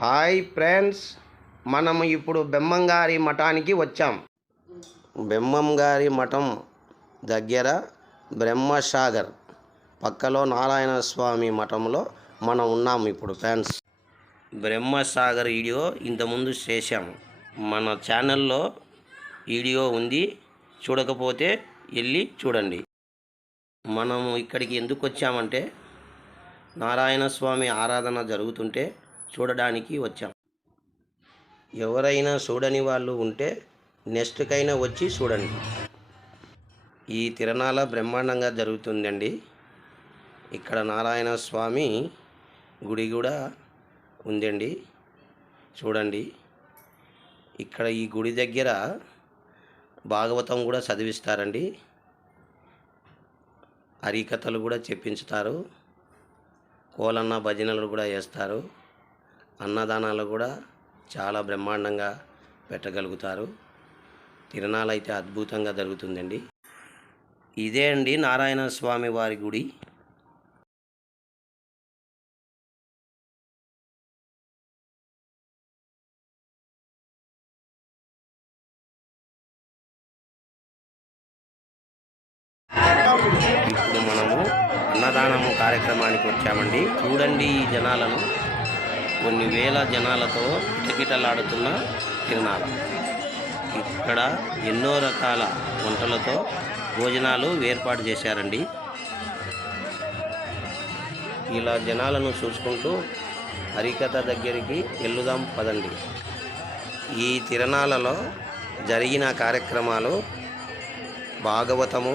Hi friends మనం ఇప్పుడు బెమ్మంగారి మఠానికి వచ్చాం. బెమ్మంగారి మఠం దగ్గర బ్రహ్మసాగర్ పక్కలో నారాయణ స్వామి మఠంలో మనం ఉన్నాం ఇప్పుడు ఫ్రెండ్స్. బ్రహ్మసాగర్ వీడియో ఇంతకుముందు చేశాం. మన ఛానల్లో వీడియో ఉంది చూడకపోతే వెళ్ళి చూడండి. మనము ఇక్కడికి ఎందుకు వచ్చామంటే నారాయణ స్వామి ఆరాధన జరుగుతుంటే చూడడానికి వచ్చాం. ఎవరైనా చూడని వాళ్ళు ఉంటే నెక్స్ట్కైనా వచ్చి చూడండి. ఈ తిరణాల బ్రహ్మాండంగా జరుగుతుందండి. ఇక్కడ నారాయణ స్వామి గుడి కూడా ఉందండి. చూడండి. ఇక్కడ ఈ గుడి దగ్గర భాగవతం కూడా చదివిస్తారండి. హరికథలు కూడా చెప్పించుతారు. కోలన్న భజనలు కూడా వేస్తారు. అన్నదానాలు కూడా చాలా బ్రహ్మాండంగా పెట్టగలుగుతారు. తిరణాలు అయితే అద్భుతంగా జరుగుతుందండి. ఇదే అండి నారాయణ స్వామి వారి గుడి. ఇప్పుడు మనము అన్నదానము కార్యక్రమానికి వచ్చామండి. చూడండి ఈ జనాలను. కొన్ని వేల జనాలతో కిటకిటలాడుతున్న తిరణాల ఇక్కడ ఎన్నో రకాల వంటలతో భోజనాలు ఏర్పాటు చేశారండి. ఇలా జనాలను చూసుకుంటూ హరికథ దగ్గరికి వెళ్ళుదాం పదండి. ఈ తిరణాలలో జరిగిన కార్యక్రమాలు భాగవతము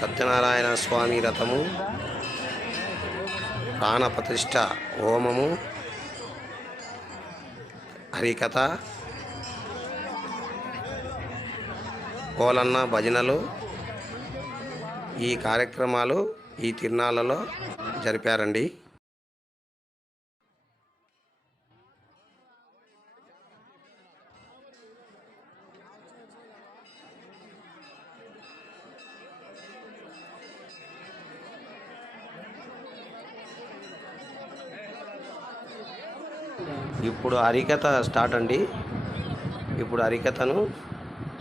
సత్యనారాయణ స్వామి రథము ప్రాణప్రతిష్ఠ హోమము హరికథ కోలన్న భజనలు ఈ కార్యక్రమాలు ఈ తిరునాళ్ళలో జరిపారండి. ఇప్పుడు హరికథ స్టార్ట్ అండి. ఇప్పుడు హరికథను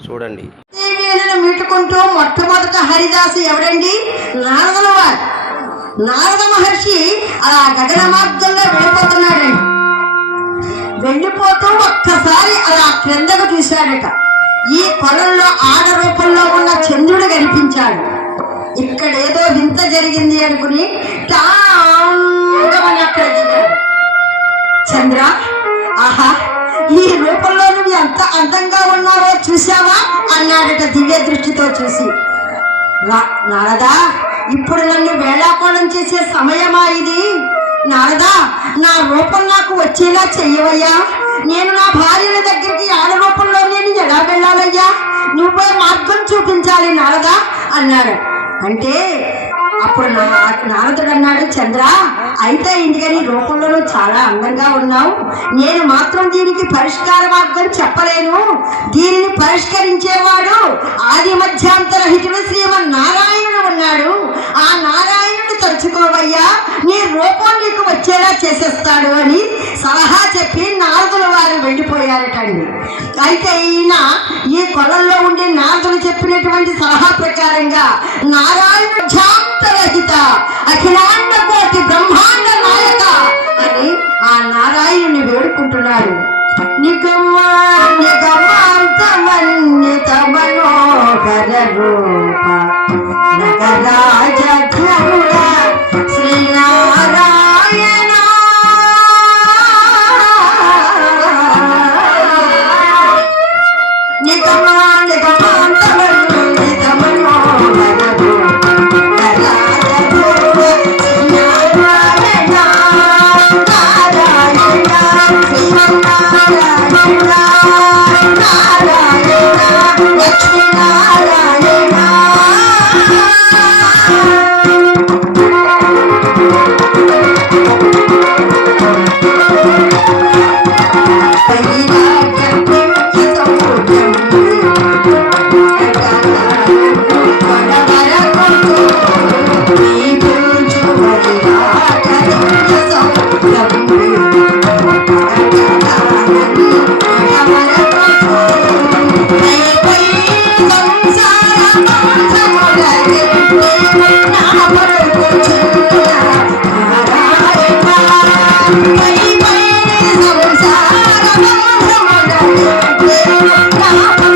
చూడండి. దేవీలను మీటుకుంటూ మొట్టమొదట హరిదాసు ఎవడండి నారదుల వారు. నారద మహర్షి అలా గగన మార్గంలో వెళ్ళిపోతున్నాడండి. వెళ్ళిపోతూ ఒక్కసారి అలా క్రిందకు చూశాడట. ఈ పొలంలో ఆడ రూపంలో ఉన్న చంద్రుడు కనిపించాడు. ఇక్కడ ఏదో వింత జరిగింది అనుకుని టాంగమని అక్కడ దిగాడు. చంద్ర ఆహా ఈ రూపంలో నువ్వు ఎంత అందంగా ఉన్నావో చూసావా అన్నాడట దివ్య దృష్టితో చూసి. నారదా ఇప్పుడు నన్ను వేళాకోళం చేసే సమయమా ఇది? నారదా నా రూపం నాకు వచ్చేలా చెయ్యవయ్యా. నేను నా భార్యల దగ్గరికి ఆడ రూపంలో నేను ఎలా వెళ్ళాలయ్యా? నువ్వే మార్గం చూపించాలి నారదా అన్నాడు. అంటే అప్పుడు నా- నారదుడు అన్నాడు చంద్ర అయితే ఇందుకని రూపంలో చాలా అందంగా ఉన్నావు. నేను మాత్రం దీనికి పరిష్కార మార్గం చెప్పలేను. దీనిని పరిష్కరించేవాడు ఆది మధ్యాంతరహితుడు శ్రీమన్ నారాయణుడు ఉన్నాడు. ఆ నారాయణుడు తలుచుకోవయ్యా నీ రూపం నీకు వచ్చేలా చేసేస్తాడు అని సలహా చెప్పి అయితే ఈయన ఈ కొలంలో ఉండే నారదులు చెప్పినటువంటి సలహా ప్రకారంగా నారాయణ జాంతరహిత అఖిలాండ కోటి బ్రహ్మాండ నాయక అని ఆ నారాయణుని వేడుకుంటున్నాడు మనోహర రూప నగరాజ ఆ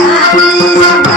ఈ వీడియో